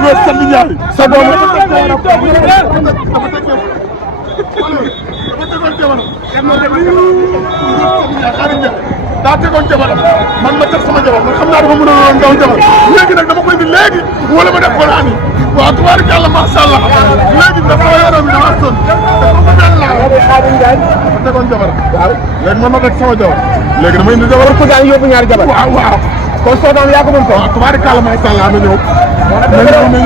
ñoo sant Ndiaye. sa doom dafa tegoon jamono. daa tegoon jamono man ma teg sama jamono man xam naa dafa mën a doon daw jamono léegi nag dama koy indi léegi wala ma def ko naan yi waaw tubaarikàlla macha allah léegi nag sama yaram bi dama sonn dafa mel naa dafa tegoon jamono. waaw léegi man ma teg sama jamono léegi dama indi jamono ko daan yóbbu ñaari jamono. waaw waaw. kon soo doon yaa ko mën ko. waaw tubaarikàlla macha allah ma ñëw.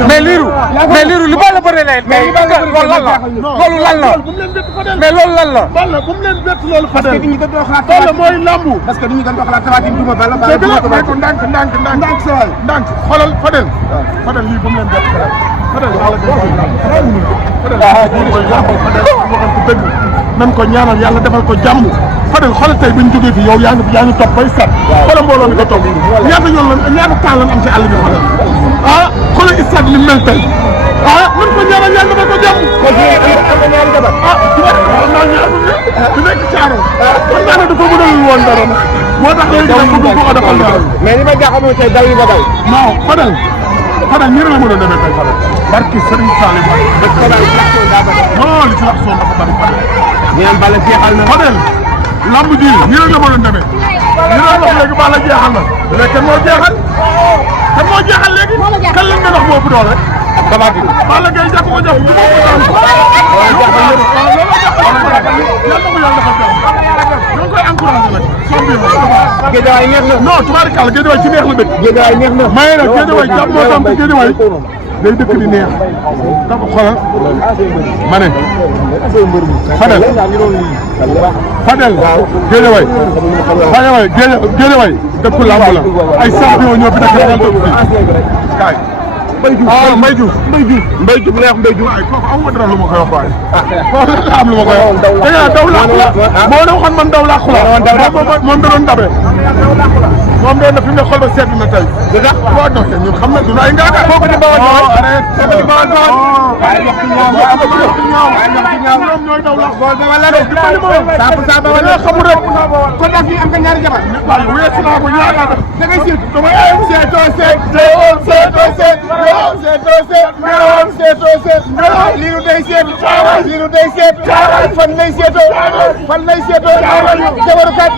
mais liiru li Balla bëre lay mais loolu lan la loolu lan la mais loolu lan la Balla bu mu leen bett loolu Fadel parce que nit ñi dañ doon xalaat Balla mooy lambu parce que nit ñi dañ doon xalaat Tapha Tine duma Balla dëgg la may ko ndànk sa waay ndànk xoolal Fadel Fadel lii bu mu leen bett Fadel Balla mooy lambu Fadel waxal ko dëgg nan ko ñaanal yàlla defal ko jàmm Fadel xoolal tey bañ jógee fi yow yaa ngi topp bay set xoolal mbooloo mi ko topp ñaata yoon lan ñaata temps lan am ci àll bi Fadel ah xoolal stade li mel tey ah nan ko ñaanal yàlla defal ko jàmm ah naa ñaar du nekk caaro man naa ne dafa mënal woon dara nag moo tax léegi nag bëgg ko defal dara mais li ma jaaxal mooy tey daw yi nga daw non Fadel nii la mën a demee tey Fadel barki Serigne Salim non li ci wax soon dafa bari Fadel ñaan Balla jeexal na Fadel lamb ji nii la mën a demee ñu doon wax léegi Balla jeexal na mais kan moo jeexal léegi kan lañ nga wax moo ëpp doole Tapha Tine Balla Gaye jàpp ko jàpp du ma ko daan ñoo koy encouragé nag Guédiawaye neex na non tubaarikàlla Guédiawaye ci neex la dëkk Guédiawaye neex na may nag Guédiawaye jàpp moo tam ci Guédiawaye day dëkk di neex dafa xoolal ma ne Fadel Guédiawaye dëkku lamb la ay champion ñoo fi dëkk dëkk kaay Mbaye Diouf lay wax Mbaye Diouf waaye kooku amuma dara lu ma koy wax waaye kooku la am lu ma koy wax da nga daw làqu la moo ne waxoon man daw làqu la moom da doon dabe moom doon na fi mu ne xol ba seet na tey da tax boo doxee ñun xam na du ay ngaaga kooku di bawal kooku di bawal waaye wax ci ñaaw ñoom ñooy daw làqu bool ba wala de 100% ba wala xamul rek kon nag fii am nga ñaari jabar waaye weesu naa ko ñaar laa def da ngay seet dama am seetoo seet liiru day seet fan lay seetoo jabaru kat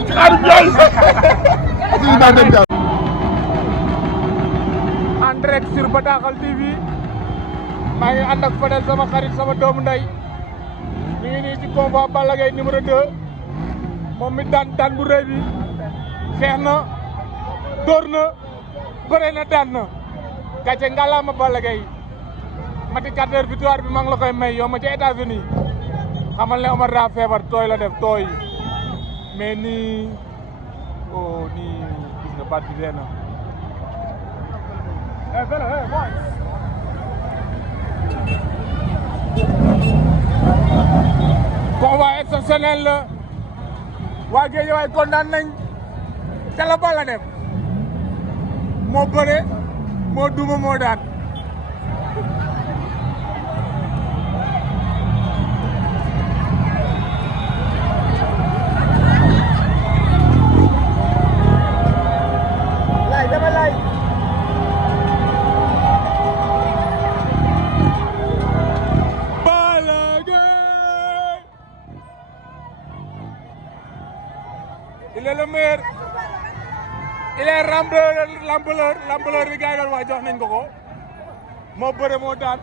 en direct sur Bataxal TV maa ngi ànd ak Fadel sama xarit sama doomu ndey mi ngi nii ci combat Balla Gaye numéro 2 moom mi daan bu rëy bi xeex na dóor na bëre na daan na gàcce ngalaama Balla Gaye mati 4 heures victoire bi maa ngi la koy may yow ma ci États-Unis xamal ne Omar daa feebar tooy la def tooy mais nii oh nii gis nga baat bi dee na combat exceptionnel la waa Guédiawaye kontaan nañ te la Balla def moo bëre moo duma moo daan il est le meilleur il est rambleur bi gars yi doon wax jox nañ ko moo bëre moo daan